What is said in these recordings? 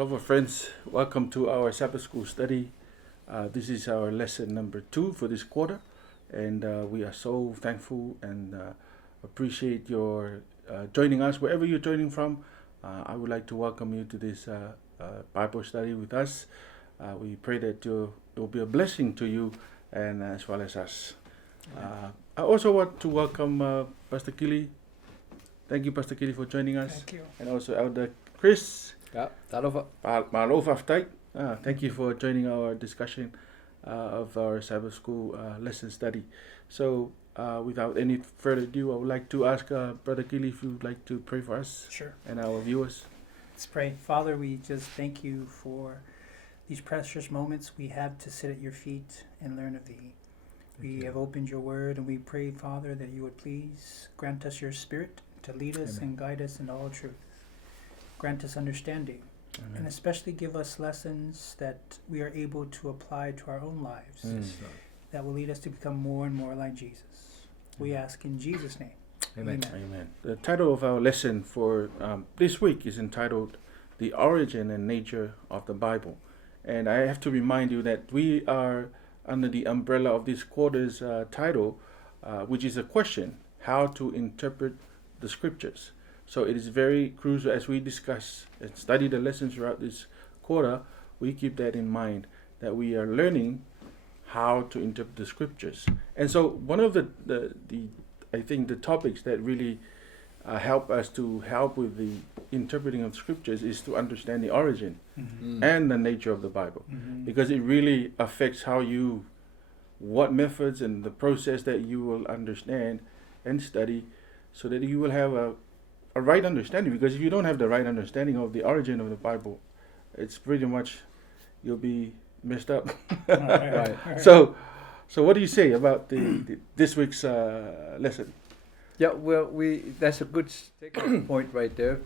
Beloved friends, welcome to our Sabbath School study. This is our lesson number 2 for this quarter, and we are so thankful and appreciate your joining us wherever you're joining from. I would like to welcome you to this Bible study with us. We pray that it will be a blessing to you and as well as us. I also want to welcome Pastor Kili. Thank you, Pastor Kili, for joining us. Thank you. And also Elder Chris. Ja, daarover. Thank you for joining our discussion of our Sabbath School lesson study. So, without any further ado, I would like to ask Brother Kili if you would like to pray for us Sure. and our viewers. Let's pray. Father, we just thank you for these precious moments we have to sit at your feet and learn of thee. We have opened your word, and we pray, Father, that you would please grant us your spirit to lead us and guide us in all truth. Grant us understanding, and especially give us lessons that we are able to apply to our own lives that will lead us to become more and more like Jesus. We ask in Jesus' name. Amen. Amen. The title of our lesson for this week is entitled The Origin and Nature of the Bible. And I have to remind you that we are under the umbrella of this quarter's title, which is a question: how to interpret the scriptures. So it is very crucial as we discuss and study the lessons throughout this quarter. We keep that in mind, that we are learning how to interpret the scriptures. And so one of the I think the topics that really help us to help with the interpreting of scriptures is to understand the origin and the nature of the Bible, because it really affects what methods and the process that you will understand and study, so that you will have a right understanding. Because if you don't have the right understanding of the origin of the Bible, it's pretty much you'll be messed up. Right. So what do you say about this week's lesson? Yeah, well, that's a good takeoff point right there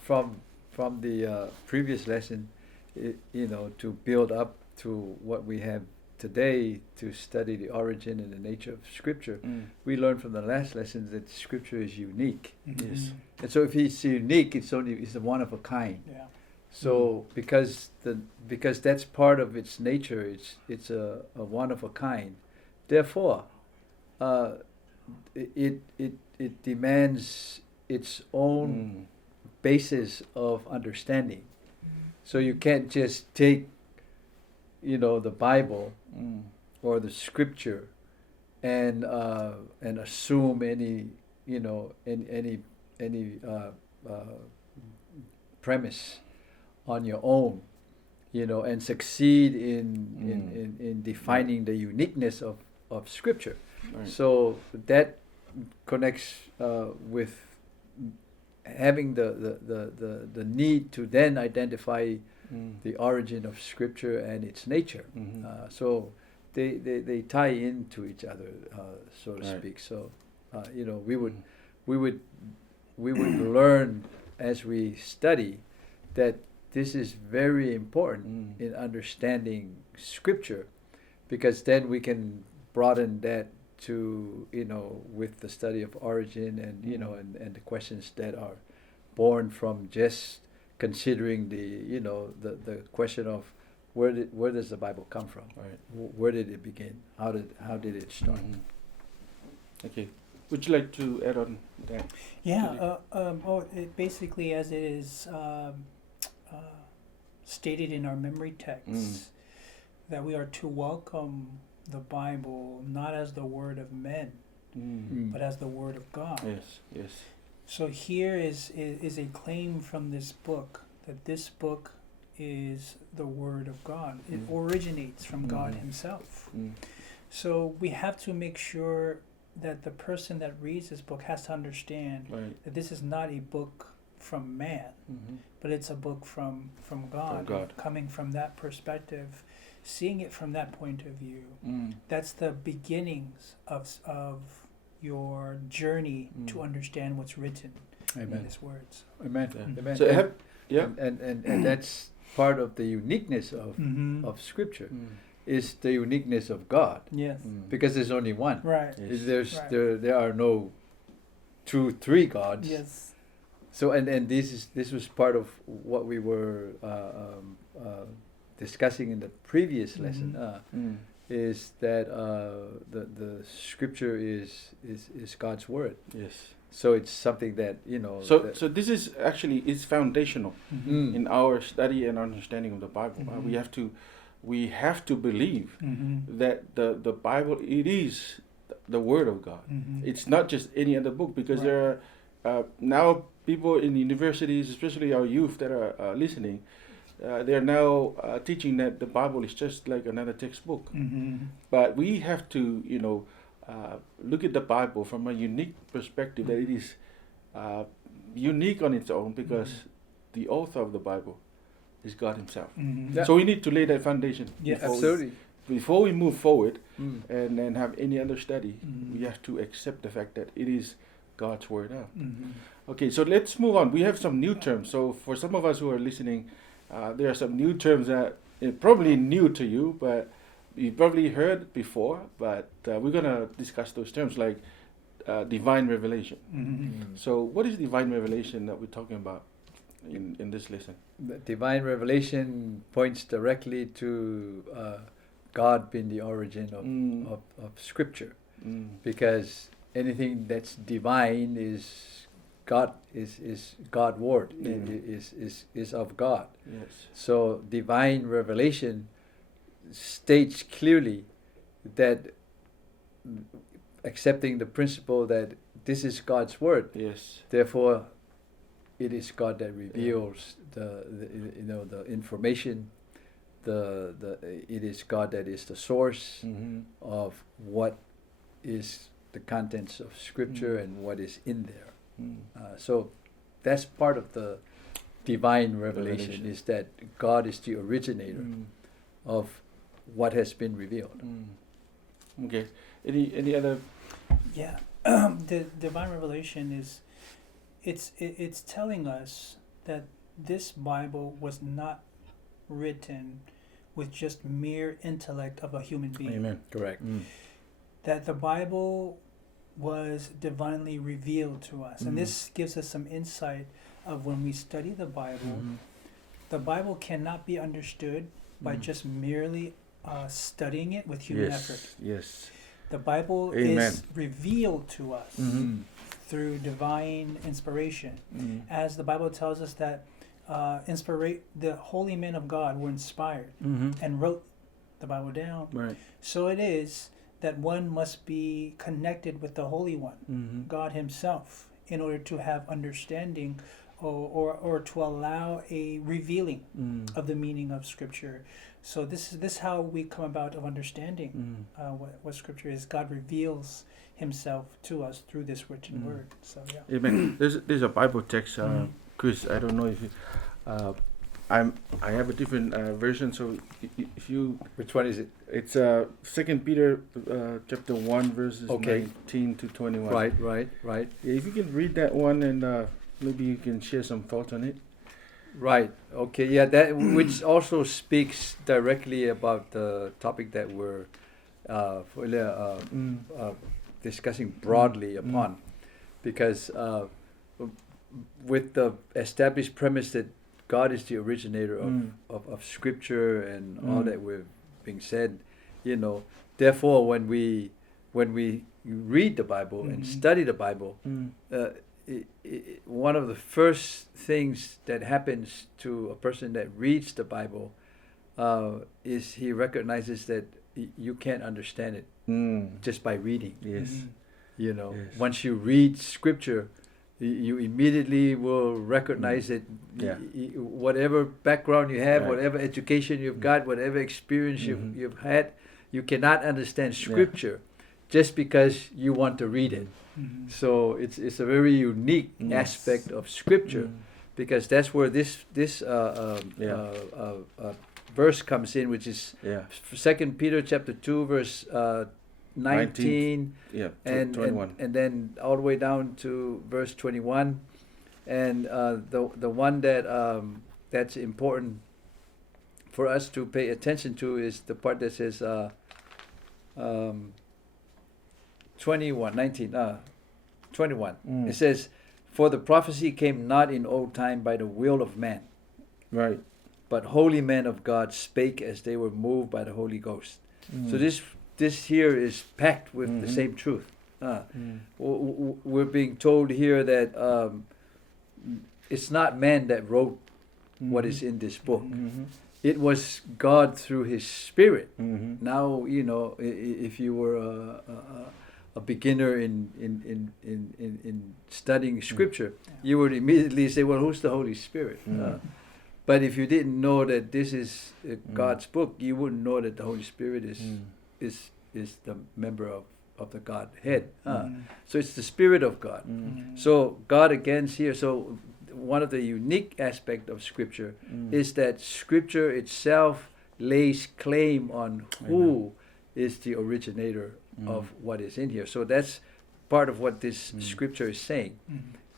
from the previous lesson, to build up to what we have today to study the origin and the nature of Scripture. We learned from the last lesson that Scripture is unique. Yes. And so if it's unique, it's a one of a kind. Yeah. So because that's part of its nature, it's a one of a kind. Therefore, it demands its own basis of understanding. So you can't just take, the Bible or the Scripture and assume any premise on your own, and succeed in defining the uniqueness of Scripture. Right. So that connects with having the need to then identify the origin of Scripture and its nature. So they tie into each other, so to speak. So we would learn as we study that this is very important in understanding Scripture, because then we can broaden that to with the study of origin and and the questions that are born from just considering the question of where does the Bible come from? Right. Where did it begin? How did it start? Okay. Would you like to add on that? Yeah. It basically, as it is stated in our memory text, that we are to welcome the Bible not as the word of men, but as the word of God. Yes. So here is a claim from this book, that this book is the word of God. It originates from God himself. So we have to make sure that the person that reads this book has to understand that this is not a book from man, but it's a book from God. From God. Coming from that perspective, seeing it from that point of view. That's the beginnings of your journey to understand what's written in His words. Amen. Yeah. Amen. So And that's part of the uniqueness of Scripture, is the uniqueness of God, Yes. because there's only one. Right. Yes. There's Right. there are no 2, 3 gods. Yes. So and this was part of what we were discussing in the previous lesson. Is that the scripture is God's word. Yes. So it's something that So this is actually is foundational Mm. in our study and understanding of the Bible. We have to believe that the Bible, it is the Word of God. It's not just any other book, because Right. there are now people in universities, especially our youth that are listening. They are now teaching that the Bible is just like another textbook. But we have to, look at the Bible from a unique perspective, that it is unique on its own, because the author of the Bible is God Himself. Yeah. So we need to lay that foundation Yes. Absolutely. before we move forward Mm. and then have any other study. We have to accept the fact that it is God's word now. Okay, so let's move on. We have some new terms. So for some of us who are listening, there are some new terms that are probably new to you, but you probably heard before. But we're gonna discuss those terms, like divine revelation. So what is divine revelation that we're talking about in this lesson? The divine revelation points directly to God being the origin of Scripture, because anything that's divine is God, is God word, is of God. Yes. So divine revelation states clearly that, accepting the principle that this is God's word, Yes. therefore it is God that reveals the information. It is God that is the source of what is the contents of Scripture and what is in there. So that's part of the divine revelation, is that God is the originator of what has been revealed. Okay. Any other? Yeah, the divine revelation is, it's telling us that this Bible was not written with just mere intellect of a human being. Amen. Correct. That the Bible was divinely revealed to us, and this gives us some insight of when we study the Bible. The Bible cannot be understood by just merely studying it with human effort. Yes. The Bible Amen. is revealed to us through divine inspiration, as the Bible tells us that the holy men of God were inspired and wrote the Bible down. Right. So it is that one must be connected with the Holy One, God Himself, in order to have understanding or to allow a revealing of the meaning of Scripture. So this is how we come about of understanding what Scripture is. God reveals Himself to us through this written word. So yeah. Amen. There's a Bible text, Chris. I don't know if you, I have a different version. So if you, Which one is it? it's 2 Peter chapter 1 verses Okay. 19 to 21. Right. Yeah, if you can read that one, and maybe you can share some thoughts on it. Right. Okay. Yeah. That which also speaks directly about the topic that we're discussing broadly upon, because with the established premise that God is the originator of Scripture and all that we've been said, therefore when we read the Bible and study the Bible, one of the first things that happens to a person that reads the Bible is he recognizes that you can't understand it just by reading. Yes. Yes. Once you read Scripture, you immediately will recognize it. Yeah. Whatever background you have, Right. whatever education you've got, whatever experience you've had, you cannot understand Scripture just because you want to read it. So it's a very unique aspect of Scripture, because that's where this verse comes in, which is 2 Peter chapter 2 verse 19 and 21. and then all the way down to verse 21, and the one that that's important for us to pay attention to is the part that says 21. It says, For the prophecy came not in old time by the will of man, Right. but holy men of God spake as they were moved by the Holy Ghost. So this here is packed with the same truth. We're being told here that it's not man that wrote what is in this book. It was God through His Spirit. Now, you know, if you were a beginner in studying Scripture, you would immediately say, "Well, who's the Holy Spirit?" But if you didn't know that this is God's book, you wouldn't know that the Holy Spirit is the member of the Godhead. So it's the Spirit of God. So God again here. So one of the unique aspect of Scripture is that Scripture itself lays claim on who is the originator of what is in here. So that's part of what this Scripture is saying,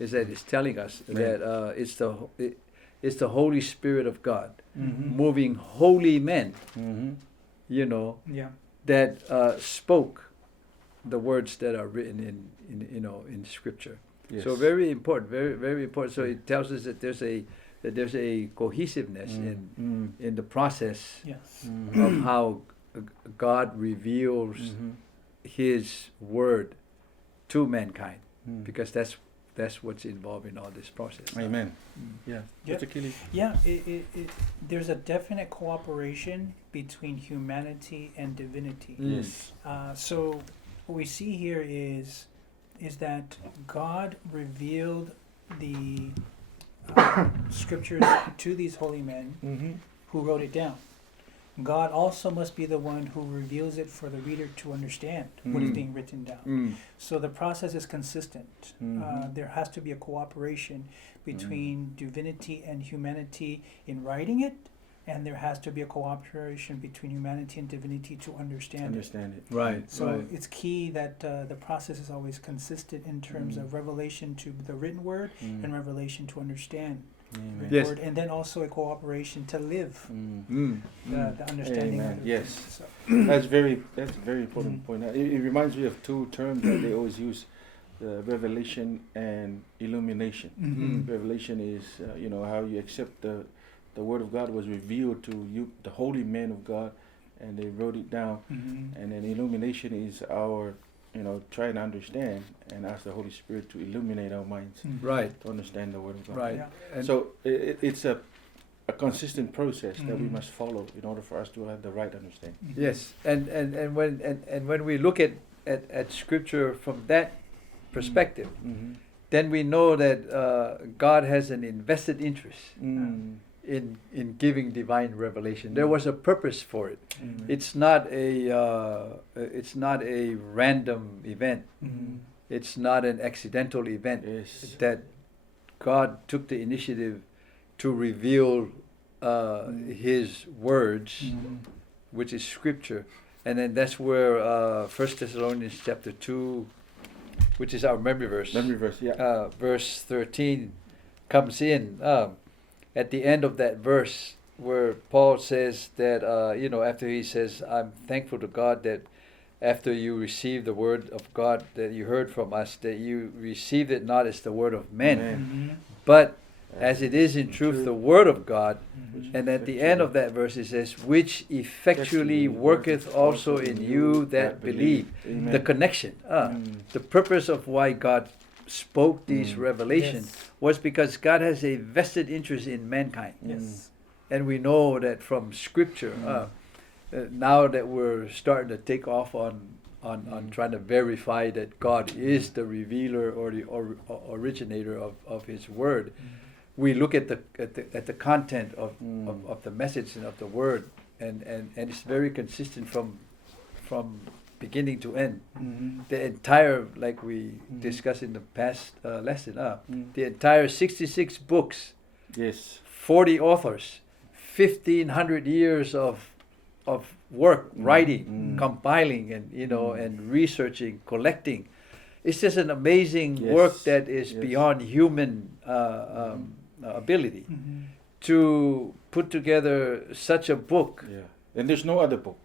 is that it's telling us that it's the Holy Spirit of God moving holy men, you know, that spoke the words that are written in Scripture. Yes. So very important, very very important. So it tells us that there's a cohesiveness in the process of how God reveals His word to mankind, because that's what's involved in all this process. Amen. Yeah. Yep. Mr. Keeley. Yeah, there's a definite cooperation between humanity and divinity. Yes. So what we see here is that God revealed the scriptures to these holy men who wrote it down. God also must be the one who reveals it for the reader to understand what is being written down. So the process is consistent. There has to be a cooperation between divinity and humanity in writing it, and there has to be a cooperation between humanity and divinity to understand it. Right. So it's key that the process is always consistent in terms of revelation to the written word and revelation to understand Amen. the Yes. word, and then also a cooperation to live the understanding Amen. of the Yes. So, That's a very important point. It reminds me of two terms that they always use: revelation and illumination. Revelation is how you accept the word of God was revealed to you, the holy men of God, and they wrote it down. And then illumination is our trying to understand and ask the Holy Spirit to illuminate our minds Right. to understand the word of God. Right. Yeah. And So it's a consistent process that we must follow in order for us to have the right understanding. yes, and when we look at Scripture from that perspective, then we know that God has an invested interest in giving divine revelation. There was a purpose for it. It's not a random event. It's not an accidental event. Yes. That God took the initiative to reveal His words, which is Scripture, and then that's where 1 Thessalonians chapter 2, which is our memory verse, verse 13, comes in. At the end of that verse, where Paul says that, after he says, "I'm thankful to God that after you received the word of God that you heard from us, that you received it not as the word of men, but as it is in truth the word of God." And at the end of that verse it says, "which effectually worketh also in you that believe." Amen. The connection, the purpose of why God spoke these revelations was because God has a vested interest in mankind. Yes. And we know that from Scripture, now that we're starting to take off on trying to verify that God is the revealer or the originator of His Word, we look at the content of the message and of the Word, and it's very consistent from beginning to end. The entire, like we discussed in the past lesson, the entire 66 books, Yes. 40 authors, 1,500 years of work, writing, compiling, and and researching, collecting. It's just an amazing work that is beyond human ability to put together such a book. Yeah. And there's no other book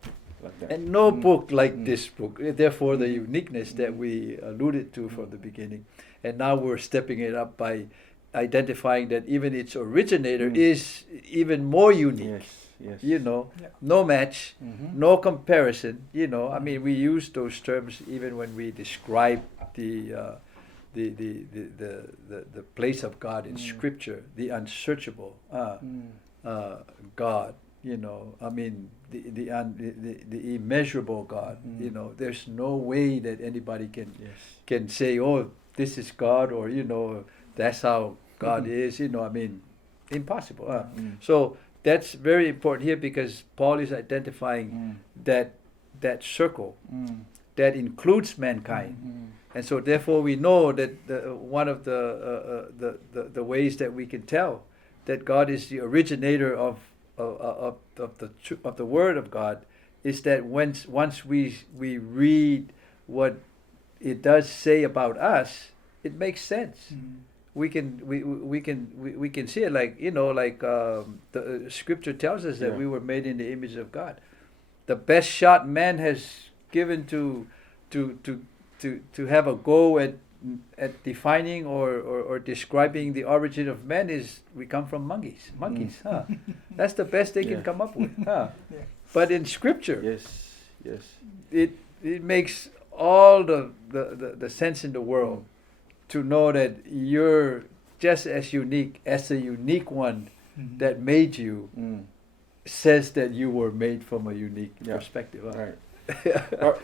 like that. And no book like Mm. this book. Therefore, the Mm. uniqueness that Mm. we alluded to from Mm. the beginning. And now we're stepping it up by identifying that even its originator Mm. is even more unique. Yes. You know, Yeah. no match, Mhm. no comparison. You know, I Mhm. mean, we use those terms even when we describe the place of God in Mm. Scripture, the unsearchable Mm. God. You know, I mean, the immeasurable God. Mm. You know, there's no way that anybody Yes. can say, oh, this is God, or you know, that's how God Mhm. is. You know, I mean, impossible. Mm. So that's very important here because Paul is identifying Mm. that circle Mm. that includes mankind. Mm. And so, therefore, we know that one of the ways that we can tell that God is the originator of the Word of God is that once we read what it does say about us, it makes sense. Mhm. We can see it like the Scripture tells us that Yeah. we were made in the image of God. The best shot man has given to to to have a go at defining or describing the origin of man is we come from monkeys. Huh? That's the best they can Yeah. come up with, huh? Yeah. But in Scripture, Yes. Yes. it makes all the sense in the world to know that you're just as unique as the unique one Mhm. that made you Mm. says that you were made from a unique Yeah. perspective. Huh? Right.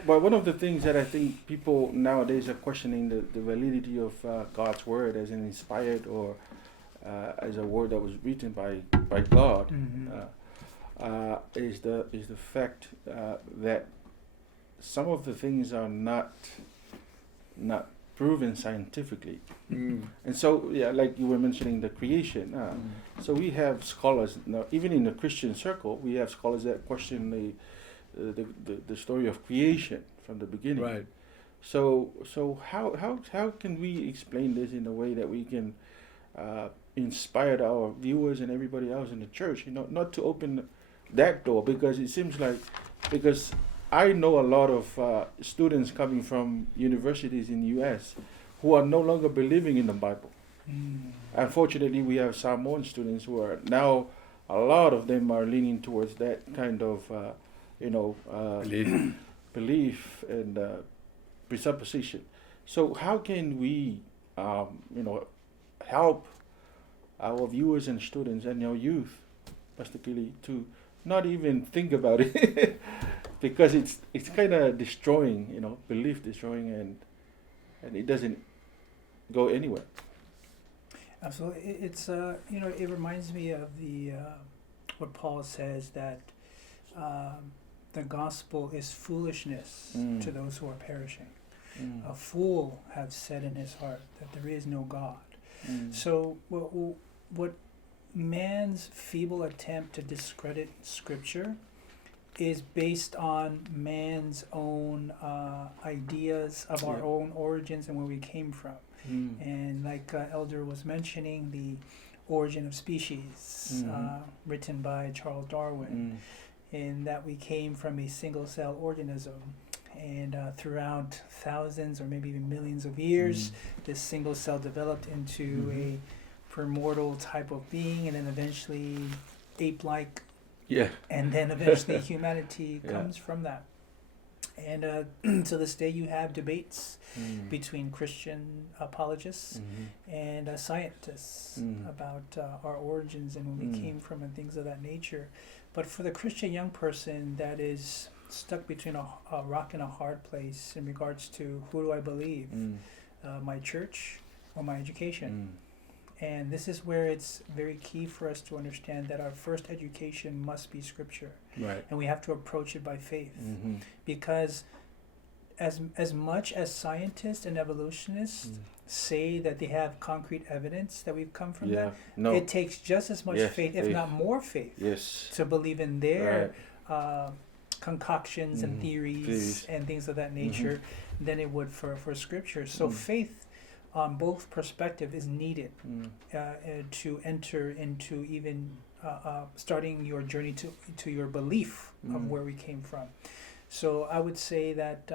But one of the things that I think people nowadays are questioning the validity of God's word as an inspired or as a word that was written by God Mhm. is the fact that some of the things are not proven scientifically. Mm. And so, yeah, like you were mentioning the creation. So we have scholars now, even in the Christian circle, we have scholars that question the story of creation from the beginning. Right. So how can we explain this in a way that we can inspire our viewers and everybody else in the church? You know, not to open that door because it seems like because I know a lot of students coming from universities in the U.S. who are no longer believing in the Bible. Mm. Unfortunately, we have Samoan students who are now, a lot of them are leaning towards that kind of, Belief. belief and presupposition. So how can we, help our viewers and students and our youth, particularly, to not even think about it, because it's kind of destroying, belief destroying, and it doesn't go anywhere. Absolutely. It's it reminds me of the what Paul says that the gospel is foolishness Mm. to those who are perishing. Mm. A fool has said in his heart that there is no God. Mm. So what man's feeble attempt to discredit Scripture is based on man's own ideas of our Yeah. own origins and where we came from. Mm. And like Elder was mentioning, the Origin of Species, Mhm. written by Charles Darwin, in that we came from a single-cell organism. And throughout thousands or maybe even millions of years, this single cell developed into Mhm. a primordial type of being, and then eventually ape-like, Yeah. and then eventually humanity Yeah. comes from that. And to this day, you have debates Mm. between Christian apologists Mhm. and scientists Mm. about our origins and where we Mm. came from and things of that nature. But for the Christian young person that is stuck between a rock and a hard place in regards to who do I believe, Mm. my church or my education. Mm. And this is where it's very key for us to understand that our first education must be Scripture. Right. And we have to approach it by faith. Mm-hmm. Because as much as scientists and evolutionists say that they have concrete evidence that we've come from Yeah. that, No. it takes just as much Yes, faith, if faith. not more faith, Yes. to believe in their Right. concoctions and Mhm. theories Theories. and things of that nature than it would for Scripture. So Mm. faith on both perspective is needed Mm. to enter into even starting your journey to your belief Mm. of where we came from. So I would say that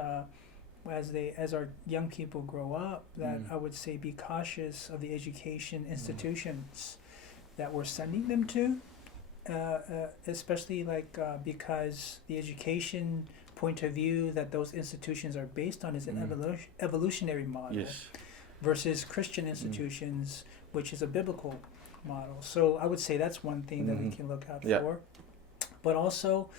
as our young people grow up, that I would say be cautious of the education institutions that we're sending them to, especially because the education point of view that those institutions are based on is an evolutionary model Yes. versus Christian institutions, which is a biblical model. So I would say that's one thing that we can look out for. But also,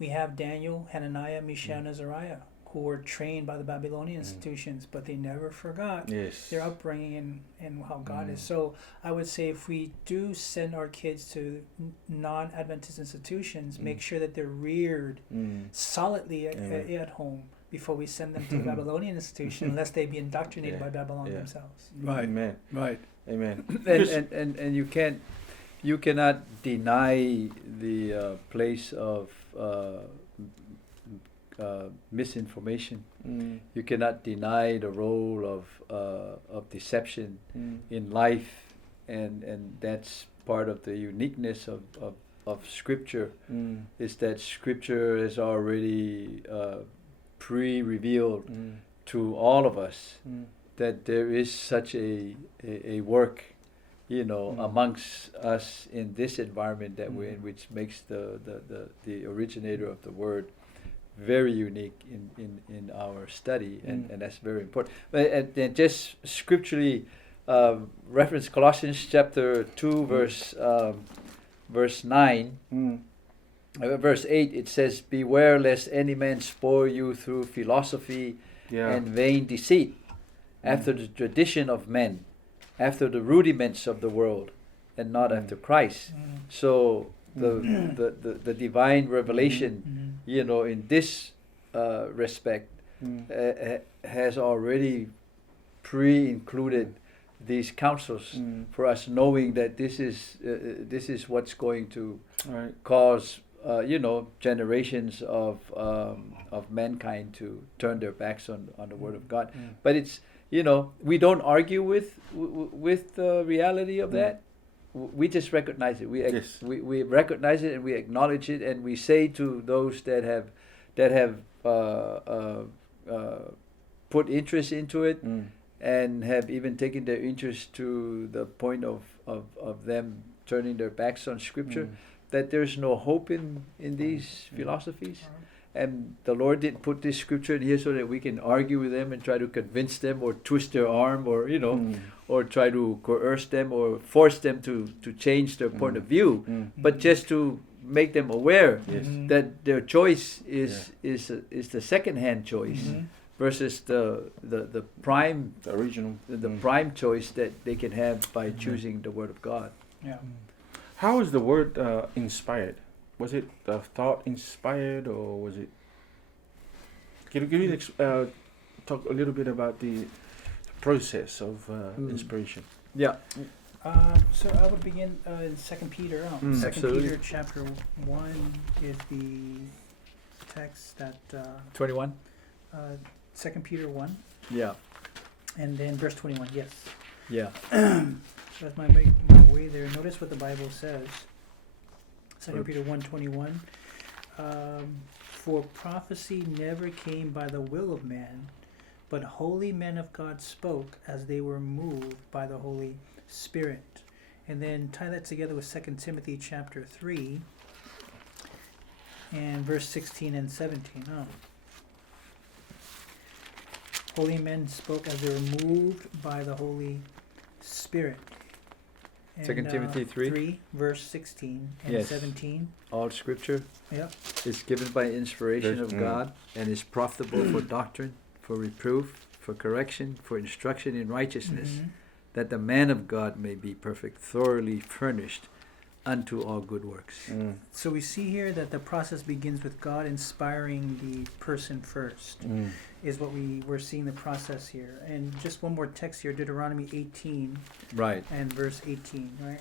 we have Daniel, Hananiah, Mishael, and Azariah, who were trained by the Babylonian institutions, but they never forgot their upbringing and how God is. So I would say if we do send our kids to non-Adventist institutions, make sure that they're reared solidly at home before we send them to the Babylonian institution, unless they be indoctrinated by Babylon themselves. Right. Amen. Right. Amen. And you cannot deny the place of misinformation. You cannot deny the role of deception in life, and that's part of the uniqueness of Scripture. Is that Scripture is already pre-revealed to all of us that there is such a work, amongst us in this environment that we're in, which makes the originator of the word very unique in our study, and that's very important. But and just scripturally, reference Colossians chapter 2 verse 9. Verse 8, it says, "Beware lest any man spoil you through philosophy and vain deceit, after the tradition of men, after the rudiments of the world, and not after Christ." So the divine revelation, in this respect, has already pre-included these counsels for us, knowing that this is what's going to cause generations of mankind to turn their backs on the Word of God. But it's we don't argue with the reality of that. We just recognize it. We recognize it, and we acknowledge it, and we say to those that have put interest into it, and have even taken their interest to the point of them turning their backs on Scripture, that there's no hope in these philosophies. And the Lord didn't put this Scripture in here so that we can argue with them and try to convince them or twist their arm or or try to coerce them or force them to change their point of view, but just to make them aware that their choice is the second-hand choice versus the prime, the original, the prime choice that they can have by choosing the Word of God. Yeah. How is the word inspired? Was it thought inspired, or was it? Can you talk a little bit about the process of inspiration? Yeah. So I would begin in 2 Peter. Second Peter chapter 1 is the text that 21. 2 Peter 1. Yeah. And then verse 21. Yes. Yeah. So as I make my way there, notice what the Bible says. 2 Peter 1:21. For prophecy never came by the will of man, but holy men of God spoke as they were moved by the Holy Spirit. And then tie that together with 2 Timothy chapter 3 and verse 16 and 17. Holy men spoke as they were moved by the Holy Spirit. 2 Timothy 3 verse 16 and 17. All Scripture is given by inspiration of God and is profitable for doctrine, for reproof, for correction, for instruction in righteousness, that the man of God may be perfect, thoroughly furnished unto all good works. So we see here that the process begins with God inspiring the person first, is what we're seeing the process here. And just one more text here, Deuteronomy 18 and verse 18, right?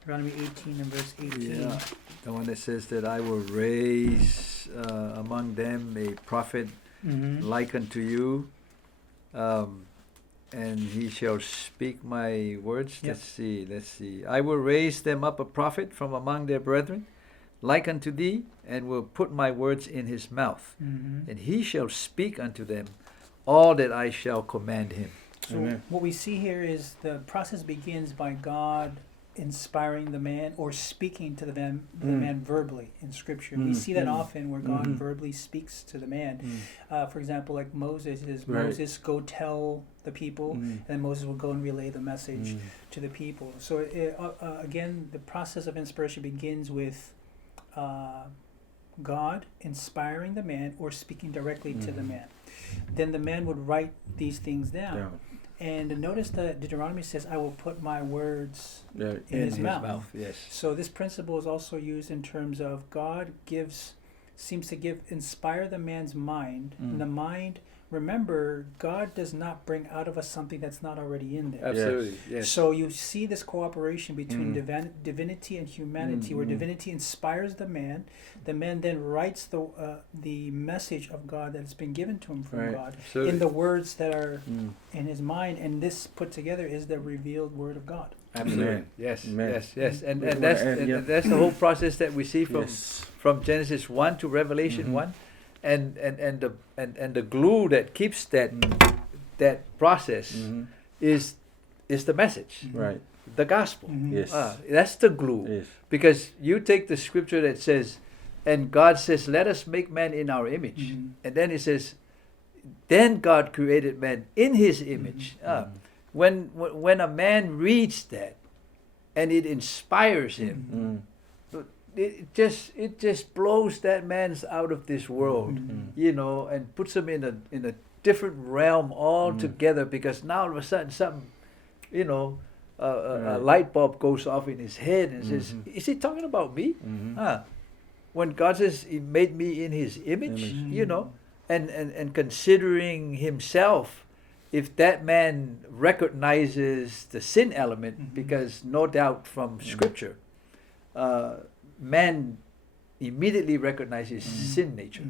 Deuteronomy 18 and verse 18. Yeah, the one that says that I will raise among them a prophet like unto you, and he shall speak my words. Let's see. I will raise them up a prophet from among their brethren, like unto thee, and will put my words in his mouth, Mhm. and he shall speak unto them all that I shall command him. So Amen. what we see here is the process begins by God inspiring the man or speaking to the man verbally in Scripture. We see that often where God verbally speaks to the man. For example, like Moses, Right. Moses, go tell the people, and Moses will go and relay the message to the people. So again, the process of inspiration begins with God inspiring the man or speaking directly to the man. Then the man would write these things down. Yeah. And notice that Deuteronomy says, I will put my words Yeah. in his mouth. Yes. So this principle is also used in terms of God seems to inspire the man's mind. And the mind, remember, God does not bring out of us something that's not already in there. Absolutely. Yes. So you see this cooperation between divinity and humanity, where divinity inspires the man then writes the message of God that's been given to him from Right. God Absolutely. in the words that are in his mind, and this put together is the revealed word of God. Absolutely. Amen. Yes. Amen. Yes. Yes. And We and wanna that's add, and yeah. that's the whole process that we see from Yes. from Genesis 1 to Revelation 1, and the glue that keeps that process is the message, Right. the gospel. Yes. That's the glue. Yes. Because you take the scripture that says, and God says, let us make man in our image. And then it says, then God created man in his image. When a man reads that and it inspires him, it just blows that man's out of this world, and puts him in a different realm altogether, because now all of a sudden something, a light bulb goes off in his head and says, is he talking about me? When God says he made me in his image, and considering himself, if that man recognizes the sin element, because no doubt from scripture, man immediately recognizes sin nature.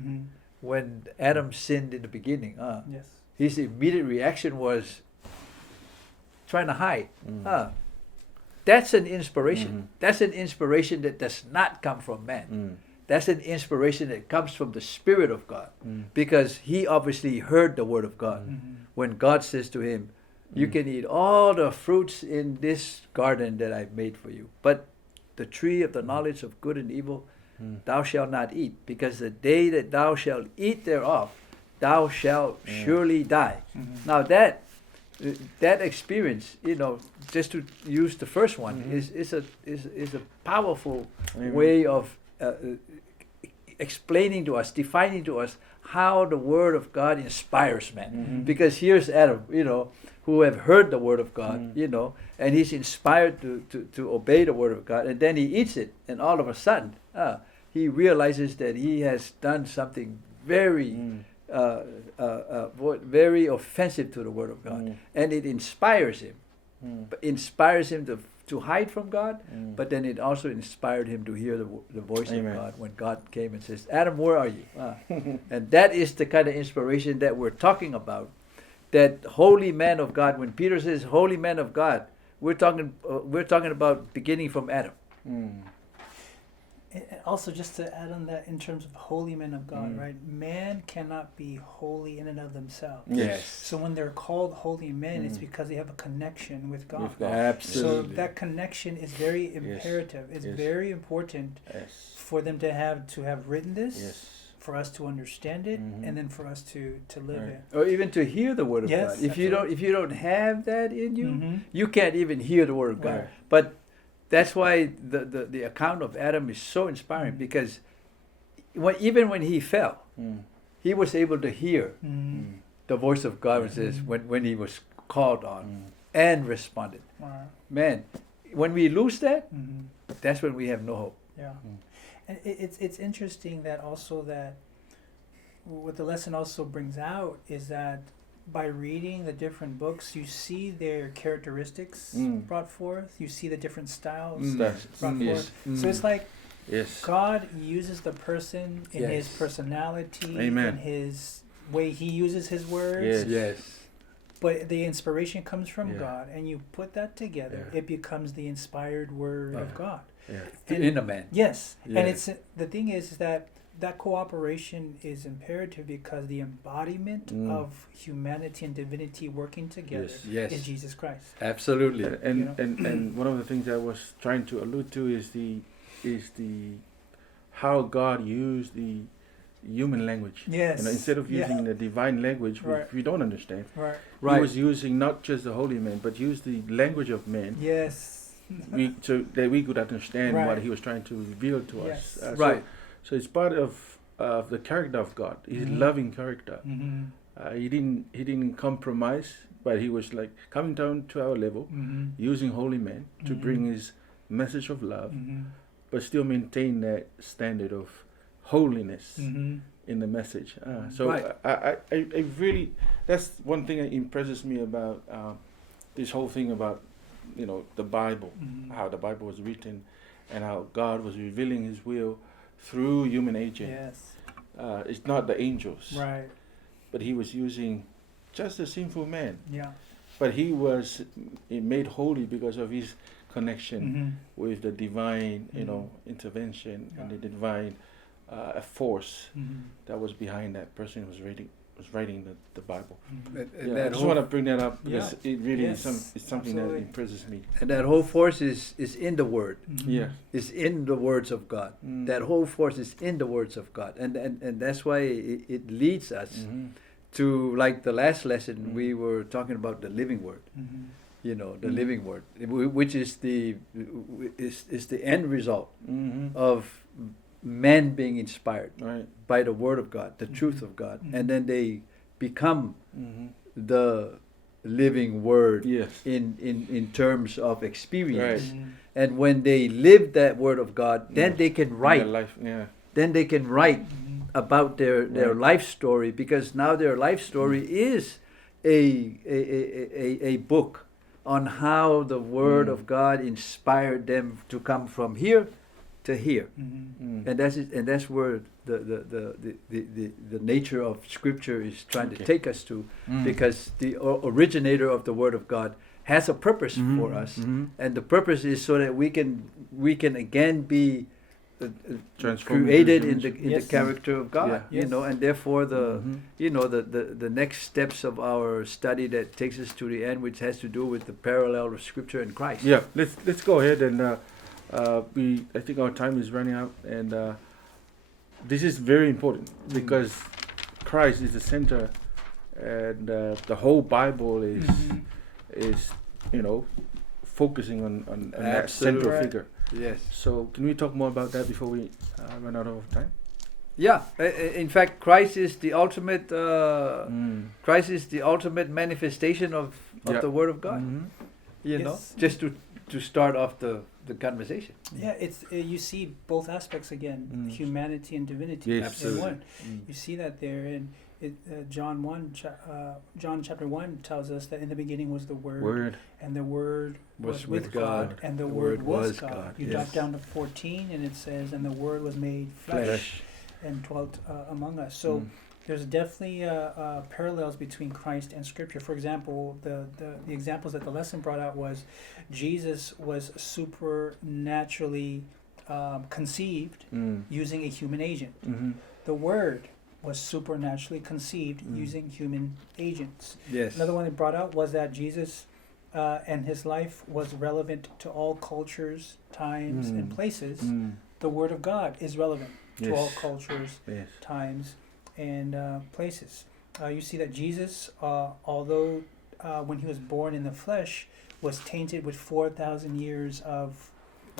When Adam sinned in the beginning, Yes. his immediate reaction was trying to hide. That's an inspiration. That's an inspiration that does not come from man. That's an inspiration that comes from the Spirit of God, because he obviously heard the word of God. When God says to him, you can eat all the fruits in this garden that I've made for you, but the tree of the knowledge of good and evil thou shalt not eat, because the day that thou shalt eat thereof, thou shalt surely die. Now that experience, just to use the first one, is a powerful way of explaining to us, defining to us how the word of God inspires man. Because here's Adam, who have heard the word of God, and he's inspired to obey the word of God, and then he eats it, and all of a sudden he realizes that he has done something very very offensive to the word of God, and it inspires him. Inspires him to hide from God, but then it also inspired him to hear the voice Amen. of God when God came and says, Adam, where are you? And that is the kind of inspiration that we're talking about. That holy man of God, when Peter says holy man of God, we're talking about beginning from Adam. And also, just to add on that, in terms of holy men of God, right? Man cannot be holy in and of themselves. Yes. So when they're called holy men, it's because they have a connection with God. With God. So Absolutely. that connection is very imperative. It's Yes. very important Yes. for them to have written this, Yes. for us to understand it, and then for us to live Right. it. Or even to hear the word of Yes, God. If you don't have that in you, Mhm. you can't even hear the word of God. Right. But that's why the account of Adam is so inspiring, because even when he fell, he was able to hear the voice of God, which says when he was called on and responded. Wow. Man, when we lose that, that's when we have no hope. Yeah, and it's interesting that also that what the lesson also brings out is that by reading the different books, you see their characteristics brought forth. You see the different styles That's- brought yes. forth. So it's like Yes. God uses the person in his Yes. personality, Amen. in his way he uses his words. Yes. But the inspiration comes from Yeah. God, and you put that together, Yeah. it becomes the inspired word of God. Yeah. And- in a man. Yes, Yeah. and it's the thing is that cooperation is imperative because the embodiment of humanity and divinity working together Yes. is Jesus Christ. Absolutely. And, You know? and one of the things I was trying to allude to is the how God used the human language. Yes. Instead of using the divine language, which Right. we don't understand, Right. Right. he was using not just the holy man, but used the language of man, Yes. so that we could understand what Right. he was trying to reveal to Yes. us. Right. So it's part of the character of God, his Mhm. loving character. Mm-hmm. He didn't compromise, but he was like coming down to our level, Mm-hmm. using holy man to Mhm. bring his message of love, Mm-hmm. but still maintain that standard of holiness Mm-hmm. in the message. So Right. I really, that's one thing that impresses me about this whole thing about the Bible, Mm-hmm. how the Bible was written, and how God was revealing His will through human agent. Yes. It's not the angels, Right. but He was using just a sinful man, Yeah. but he was made holy because of his connection Mm-hmm. with the divine, Mhm. intervention and the Yeah. divine force Mm-hmm. that was behind that person who was writing the Bible. Mm-hmm. And I that just whole, want to bring that up because Yeah. it really Yes, is something absolutely. that impresses me. and that whole force is in the Word. Mm-hmm. Yeah. Is in the words of God. Mm. That whole force is in the words of God, and that's why it leads us Mhm. to, like the last lesson Mm. we were talking about, the living Word. Mm-hmm. The Mm. living Word, which is the end result Mhm. of men being inspired Right. by the Word of God, the Mhm. truth of God, Mhm. and then they become Mhm. the living Word Yes. in terms of experience. Right. Mm-hmm. And when they live that Word of God, then Mm. they can In write. their life. Yeah. Then they can write Mm-hmm. about their Right. life story, because now their life story is a book on how the Word Mm. of God inspired them to come from here to here. Mm-hmm. Mm. And that's it, and that's where the nature of Scripture is trying Okay. to take us to, Mm. because the originator of the Word of God has a purpose Mhm. for us, Mhm. and the purpose is so that we can again be Transformed created into in image. the Yes. character of God. Yeah. Yes. And therefore Mhm. the next steps of our study that takes us to the end, which has to do with the parallel of Scripture and Christ. Yeah, let's go ahead and I think our time is running out, and this is very important because Christ is the center, and the whole Bible is Mm-hmm. focusing on that Absolutely. central Right. figure. Yes. So can we talk more about that before we run out of time? Yeah. In fact, Christ is the ultimate. Mm. Christ is the ultimate manifestation of Yeah. the Word of God. Mhm. Yes. Just to start off the conversation. Yeah, it's you see both aspects again, Mm. humanity and divinity Yes. in Absolutely. one. You see that there in John chapter 1 tells us that in the beginning was the Word, and the Word was with God, and the Word was God. You yes. drop down to 14 and it says, and the Word was made flesh, Flesh. and dwelt among us. So Mm. there's definitely parallels between Christ and Scripture. For example, the examples that the lesson brought out was Jesus was supernaturally conceived Mm. using a human agent. Mhm. The Word was supernaturally conceived using human agents. Yes. Another one it brought out was that Jesus and his life was relevant to all cultures, times, and places. Mm. The Word of God is relevant to all Yes. cultures, Yes. times, and places. You see that Jesus, although when he was born in the flesh, was tainted with 4,000 years of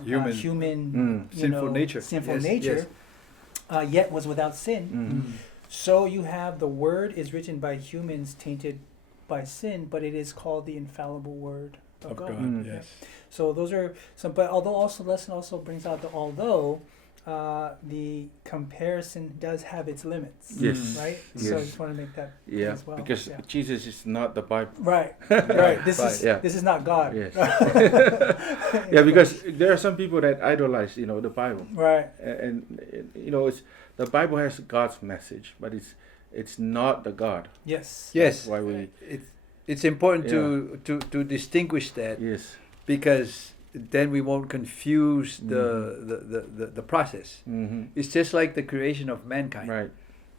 human Sinful nature. sinful Yes, nature, yet was without sin. Mm. So you have the Word is written by humans tainted by sin, but it is called the infallible Word of Of God. God. Mm. Yes. So those are some, but although also lesson also brings out the although the comparison does have its limits, Yes. right? Yes. So I just want to make that Yeah, as well. because Yeah. Jesus is not the Bible. Right, right. This Right, is yeah. this is not God. Yes. Yeah, because there are some people that idolize, the Bible, right, and it's the Bible has God's message, but it's not the God. yes, Yes. Why we? It's important to distinguish that, Yes. because then we won't confuse the process. Mm-hmm. It's just like the creation of mankind. Right.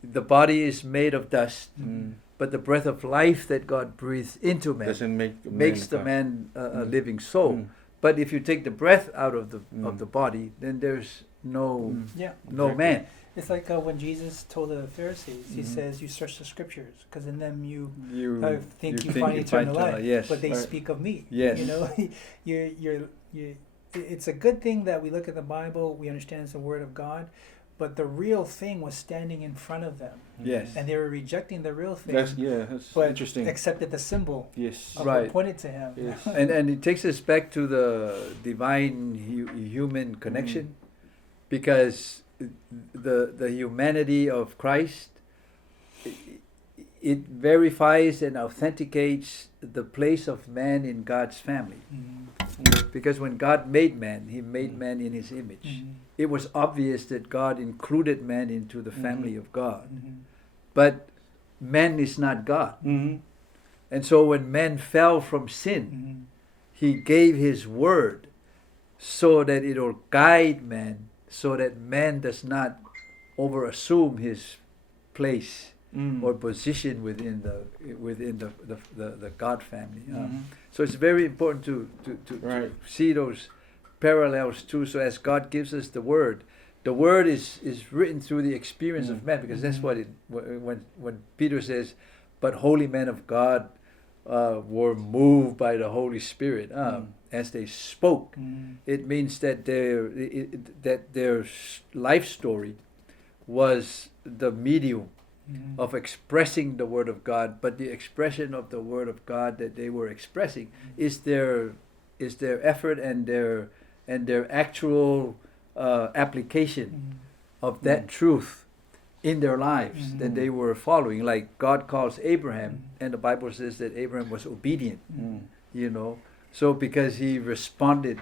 The body is made of dust, Mm. but the breath of life that God breathes into man Doesn't make makes the God. man a Mm. living soul. Mm. But if you take the breath out of Mm. the body, then there's no Mm. Yeah. no Exactly. man. It's like when Jesus told the Pharisees, he Mhm. says, "You search the scriptures, because in them you You think you find eternal life, Yes. but they Right. speak of me." Yes. You know, it's a good thing that we look at the Bible, we understand it's the Word of God, but the real thing was standing in front of them, Yes. and they were rejecting the real thing, That's but interesting. accepted the symbol Yes. of Right. what pointed to Him. Yes. And it takes us back to the divine human connection, because the humanity of Christ, it verifies and authenticates the place of man in God's family. Mhm. Because when God made man, He made Mm. man in His image. Mhm. It was obvious that God included man into the family Mhm. of God. Mhm. But man is not God. Mm-hmm. And so when man fell from sin, Mhm. He gave His word so that it will guide man, so that man does not overassume his place Mm. or position within the God family. Mhm. So it's very important to Right. see those parallels too. So as God gives us the word is written through the experience of man, because that's what it when Peter says, "But holy men of God were moved by the Holy Spirit as they spoke." Mhm. It means that their life story was the medium Mhm. of expressing the Word of God, but the expression of the Word of God that they were expressing is their effort and their actual application Mhm. of that Mm. truth in their lives Mhm. that they were following. Like God calls Abraham, Mhm. and the Bible says that Abraham was obedient. Mm. You know, so because he responded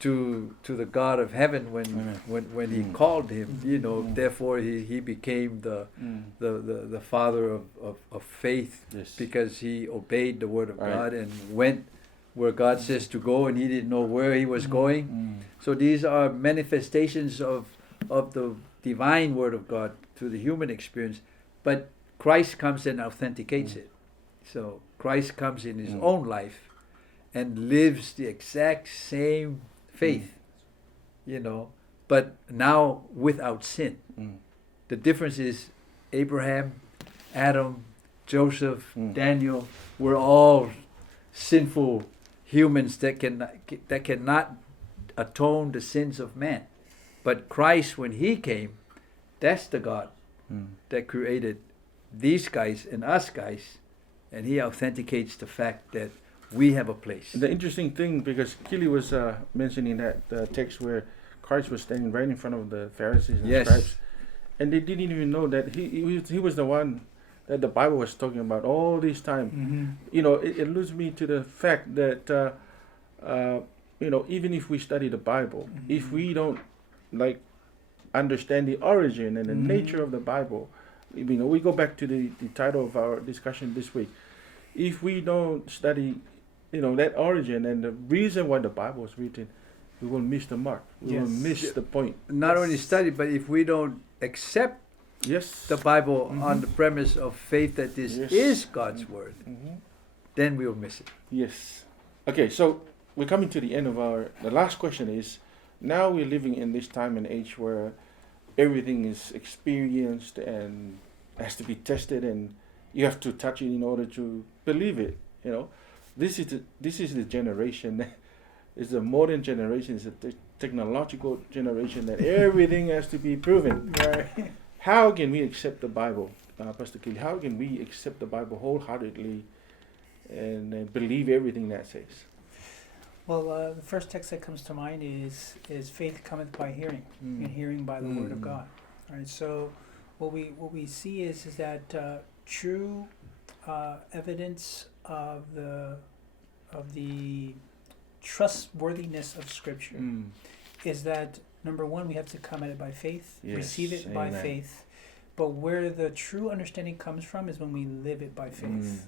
to the God of heaven Amen. when He Mm. called him, you know, Mm. therefore he became Mm. the father of faith, Yes. because he obeyed the word of Right. God and went where God says to go, and he didn't know where he was going. Mm. So these are manifestations of the divine word of God to the human experience, but Christ comes and authenticates Mm. it. So Christ comes in His Mm. own life and lives the exact same faith, you know, but now without sin. Mm. The difference is Abraham, Adam, Joseph, Mm. Daniel were all sinful humans that cannot atone the sins of man. But Christ, when He came, that's the God Mm. that created these guys and us guys, and He authenticates the fact that we have a place. The interesting thing, because Keely was mentioning that text where Christ was standing right in front of the Pharisees and Yes. scribes, and they didn't even know that he was the one that the Bible was talking about all this time. Mhm. You know, it alludes me to the fact that you know, even if we study the Bible, if we don't like understand the origin and the Mhm. nature of the Bible, you know, we go back to the title of our discussion this week. If we don't study, you know, that origin and the reason why the Bible was written, we will miss the mark. We will Yes. miss the point. Not only Yes. study, but if we don't accept Yes. the Bible Mhm. on the premise of faith that this Yes. is God's word, Mhm. then we'll miss it. Yes. Okay, so we're coming to the end of the last question is, now we're living in this time and age where everything is experienced and has to be tested, and you have to touch it in order to believe it. You know, this is the generation. It's the modern generation. It's a technological generation that everything has to be proven. Right. How can we accept the Bible, Pastor Kelly? How can we accept the Bible wholeheartedly and believe everything that says? Well, the first text that comes to mind is faith cometh by hearing, and hearing by the word of Mm. God. All right. So what we see is that true evidence of the trustworthiness of Scripture Mm. is that, number one, we have to come at it by faith, Yes, receive it by amen. faith. But where the true understanding comes from is when we live it by faith.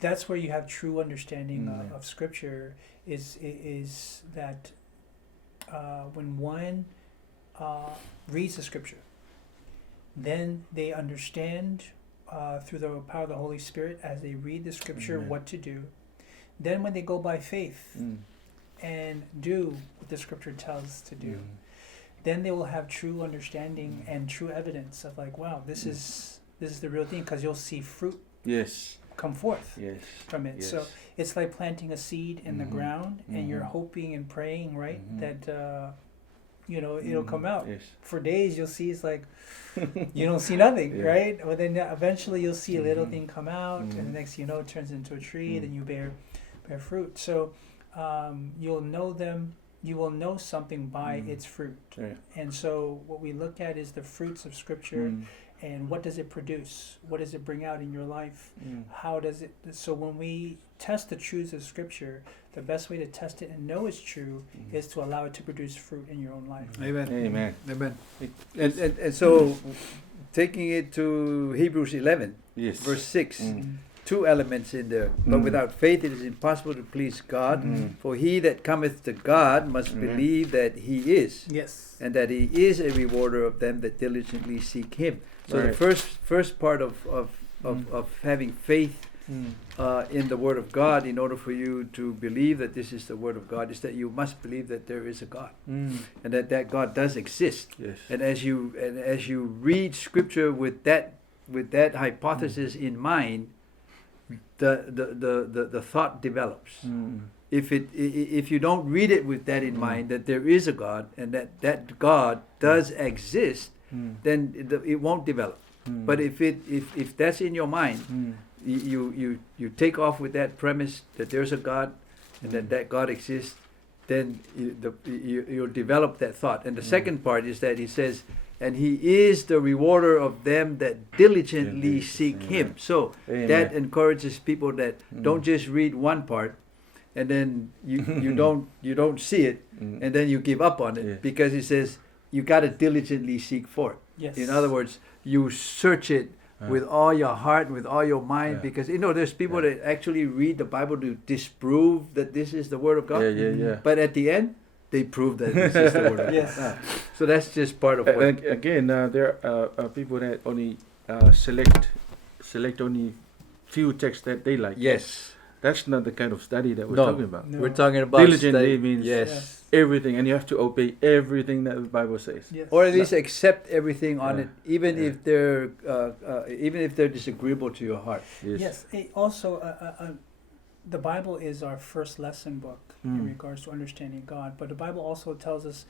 that's where you have true understanding Mm. of Scripture. Is that when one reads the Scripture, then they understand through the power of the Holy Spirit as they read the Scripture Amen. what to do. Then when they go by faith Mm. and do what the Scripture tells to do, Mm. then they will have true understanding and true evidence of like, wow, this is the real thing, because you'll see fruit Yes. come forth Yes. from it. Yes. So it's like planting a seed in the Mhm. ground, and you're Mhm. hoping and praying, right, Mhm. that it'll come Mhm. out. Yes. For days you'll see it's like you don't see nothing, Yeah. right? But then eventually you'll see a little Mhm. thing come out, and the Mhm. next thing you know, it turns into a tree. Mm. Then you bear fruit. So you'll know them. You will know something by Mm. its fruit. Yeah. And so what we look at is the fruits of Scripture, Mm. and what does it produce? What does it bring out in your life? Mm. How does it? So when we test the truths of Scripture, the best way to test it and know it's true Mm. is to allow it to produce fruit in your own life. Amen. Amen. Amen. And so, taking it to Hebrews 11, Yes. verse 6, Mm. two elements in there. But Mm. without faith it is impossible to please God. Mm. For he that cometh to God must Mhm. believe that he is, Yes. and that he is a rewarder of them that diligently seek him. So the Right. first part of having faith Mm. in the Word of God, in order for you to believe that this is the Word of God, is that you must believe that there is a God, Mm. and that God does exist. Yes. And as you read Scripture with that hypothesis in mind, the thought develops. Mm. If you don't read it with that in Mm. mind, that there is a God and that God does exist, Mm. then it won't develop. Mm. But if that's in your mind, Mm. you take off with that premise that there's a God and Mm. that God exists, then you'll develop that thought. And the Mm. second part is that he says, and he is the rewarder of them that diligently Diligently, seek him. amen. So Amen. that encourages people that Mm. don't just read one part and then you don't see it Mm. and then you give up on it, Yes. because he says you got to diligently seek for it. Yes. In other words, you search it Ah. with all your heart and with all your mind, Yeah. because there's people Yeah. that actually read the Bible to disprove that this is the Word of God. Yeah, yeah, yeah. But at the end, they prove that this is the Word of Yes. God. So that's just part of what. Again, there are people that only select only few texts that they like. Yes. That's not the kind of study that we're No. talking about. No. We're talking about Diligently study- means- yes. Everything, and you have to obey everything that the Bible says. Yes. Or at least accept everything on Yeah. it, even Yeah. if they're disagreeable to your heart. Yes. Also, the Bible is our first lesson book in Mm. regards to understanding God. But the Bible also tells us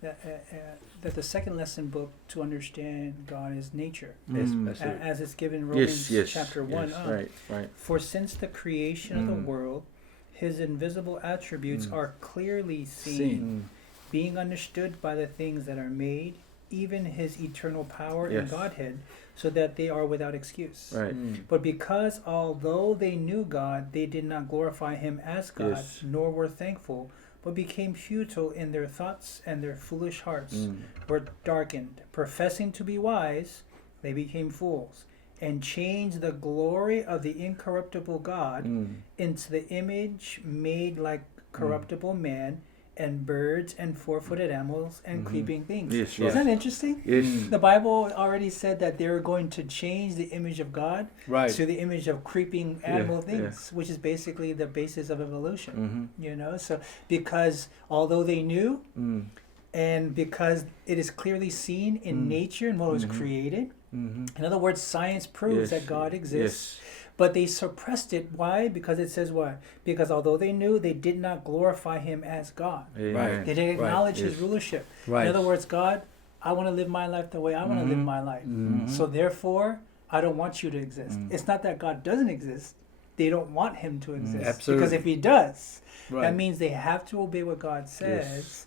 that the second lesson book to understand God is nature, Yes, Mm. that's right. as it's given in Romans Yes, yes. chapter 1. Yes, right, right. For since the creation of the Mm. world, his invisible attributes Mm. are clearly Seen. seen, Mm. being understood by the things that are made, even his eternal power and Yes. Godhead, so that they are without excuse. Right. But because although they knew God, they did not glorify him as God, Yes. nor were thankful, but became futile in their thoughts, and their foolish hearts Mm. were darkened. Professing to be wise, they became fools, and changed the glory of the incorruptible God Mm. into the image made like corruptible man, and birds and four-footed animals and Mhm. creeping things. Yes, yes. Isn't that interesting? Yes. Mm. The Bible already said that they're going to change the image of God Right. to the image of creeping animal Yeah, things, which is basically the basis of evolution. Mm-hmm. So because although they knew, Mm. and because it is clearly seen in Mm. nature and what was Mhm. created, Mm-hmm. in other words, science proves that God exists, but they suppressed it. Why? Because it says what? Because although they knew, they did not glorify him as God. Yes. Right. Amen. They didn't Right, acknowledge his yes. rulership. Right. In other words, God, I want to live my life the way I want to live Mhm. my life. Mhm. So therefore, I don't want you to exist. Mm. It's not that God doesn't exist. They don't want him to exist. Absolutely. Because if he does, Right. that means they have to obey what God says,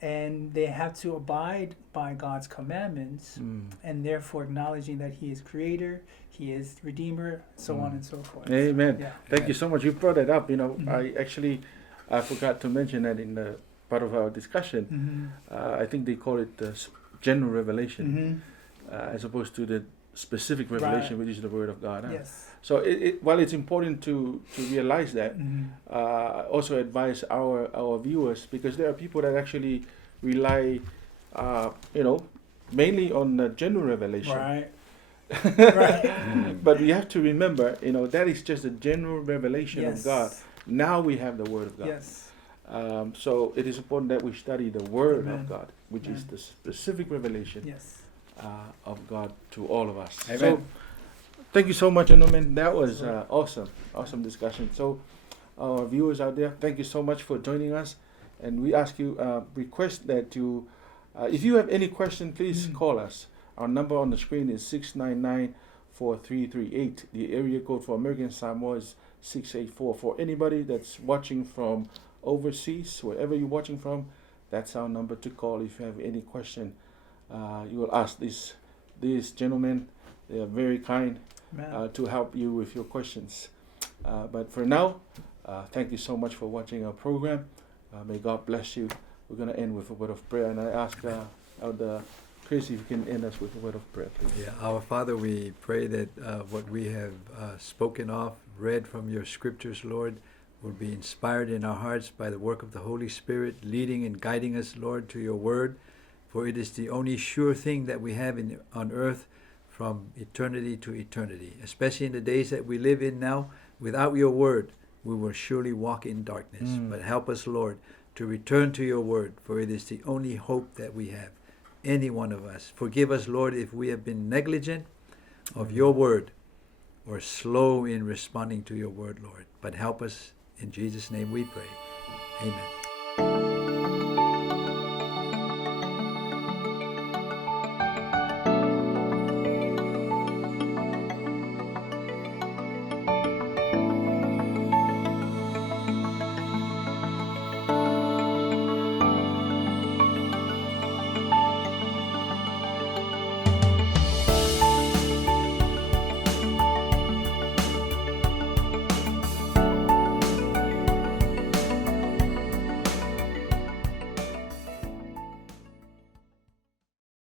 and they have to abide by God's commandments, Mm. and therefore acknowledging that he is creator, he is redeemer, so on and so forth. Amen. Yeah. Thank you so much. You brought that up. Mhm. I forgot to mention that in the part of our discussion. Mm-hmm. I think they call it the general revelation, Mm-hmm. as opposed to the specific revelation, Right. which is the Word of God. Huh? Yes. So while it's important to realize that, also advise our viewers, because there are people that actually rely, mainly on the general revelation. Right. Right. But we have to remember, that is just a general revelation Yes. of God. Now we have the Word of God. Yes. So it is important that we study the Word Amen. of God, which is Amen. the specific revelation Yes. of God to all of us. Amen. So thank you so much, gentlemen. That was awesome discussion. So our viewers out there, thank you so much for joining us. And we ask you, request that you, if you have any question, please call us. Our number on the screen is 699-4338. The area code for American Samoa is 684. For anybody that's watching from overseas, wherever you're watching from, that's our number to call if you have any question. You will ask these gentlemen. They are very kind to help you with your questions. But for now, thank you so much for watching our program. May God bless you. We're going to end with a word of prayer, and I ask Elder Chris if you can end us with a word of prayer, please. Yeah, our Father, we pray that what we have spoken of, read from your scriptures, Lord, will be inspired in our hearts by the work of the Holy Spirit, leading and guiding us, Lord, to your word. For it is the only sure thing that we have on earth from eternity to eternity. Especially in the days that we live in now, without your word, we will surely walk in darkness. But help us, Lord, to return to your word, for it is the only hope that we have. Any one of us. Forgive us, Lord, if we have been negligent of your word or slow in responding to your word, Lord. But help us. In Jesus' name we pray. Amen.